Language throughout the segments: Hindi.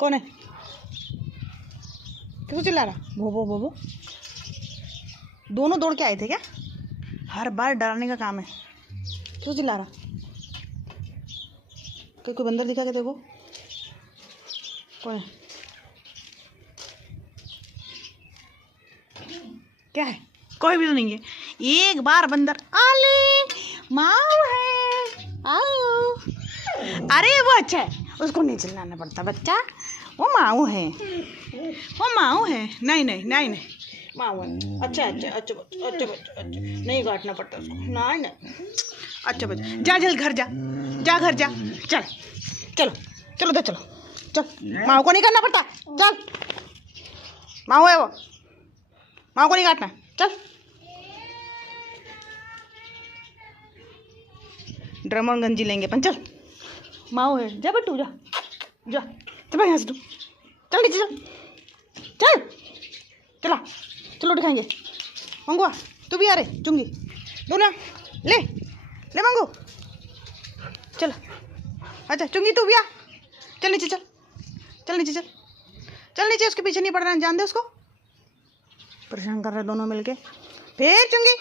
कौन है? क्यों चिल्ला रहा? भोबो भोबो। दोनों दौड़ के आए थे क्या? हर बार डराने का काम है। क्यों चिल्ला रहा? कोई बंदर दिखा के देखो। कौन है? क्या है? कोई भी तो नहीं है। एक बार बंदर आले माओ है आओ। अरे वो अच्छा है, उसको नहीं चिल्लाना पड़ता बच्चा। वो माओ है, वो माओ है। नहीं नहीं नहीं नहीं, माओ है। अच्छा अच्छा अच्छा बच्चा, अच्छा बच्चा, अच्छा नहीं काटना पड़ता उसको। नहीं नहीं, अच्छा बच्चा। जा जल्द घर जा, जा घर जा। चल चलो चलो तो चलो चल। माओ को नहीं करना पड़ता, चल। माओ है वो, माओ को नहीं काटना, चल। ड्रम और गंजी लेंगे अपन, चल। माओ है, जा बट्टू जा जा। चल यहाँ से तू, चल नीचे चल, चल चला। चलो दिखाएंगे। मंगुआ तू भी आ रे, चुंगी दोनों ले ले मंगू, चल। अच्छा चुंगी तू भी आ, चल नीचे चल, चल नीचे चल, चल नीचे। उसके पीछे नहीं पड़ रहा है, जान दे उसको। परेशान कर रहे दोनों मिलके। फिर चुंगी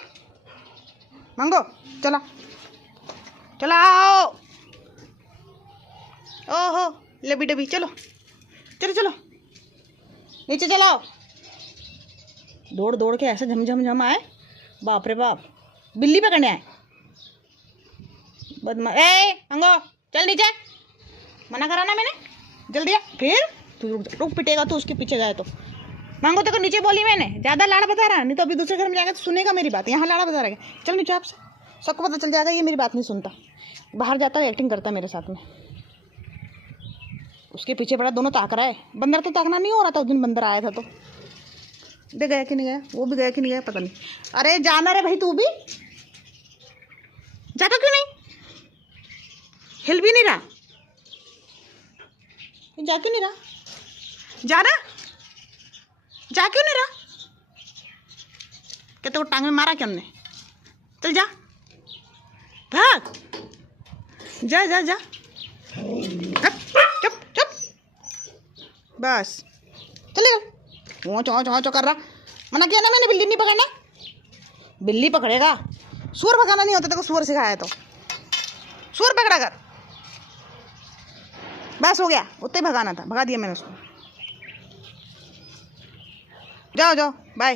मंगो, चला चला आओ। ओहो लबी डबी, चलो चलो चलो नीचे चलाओ। दौड़ दौड़ के ऐसे झम आए, बाप रे बाप। बिल्ली पकड़ने आए बदमाश। ए अंगो चल नीचे, मना करा ना मैंने, जल्दी आ। फिर तू रुक पिटेगा तो उसके पीछे जाए तो। मांगो तो नीचे बोली मैंने, ज़्यादा लाड़ बता रहा, नहीं तो अभी दूसरे घर में जाएगा तो सुनेगा मेरी बात। यहाँ लाड़ा बता रहेगा। चल नीचे, आपसे सबको पता चल जाएगा ये मेरी बात नहीं सुनता। बाहर जाता है एक्टिंग करता है मेरे साथ में। उसके पीछे पड़ा, दोनों ताक रहा है। बंदर तो ताकना नहीं हो रहा था उस दिन, बंदर आया था तो। दे गया कि नहीं गया, वो भी गया कि नहीं गया पता नहीं। अरे जाना रे भाई, तू भी जाता क्यों नहीं? हिल भी नहीं रहा, जा क्यों नहीं रहा? जा रहा, जा क्यों नहीं रहा? कहते वो टांग में मारा क्या उनने? चल जा, भाग, जा जा जा। चुप चुप बस, चलेगा। चो चो चो चो कर रहा। मना किया ना मैंने, बिल्ली नहीं पकड़ना। बिल्ली पकड़ेगा, सुअर भगाना नहीं होता। तेरे को सुअर सिखाया तो सुअर पकड़ा कर। बस हो गया, उतना ही भगाना था, भगा दिया मैंने उसको। जाओ जाओ बाय।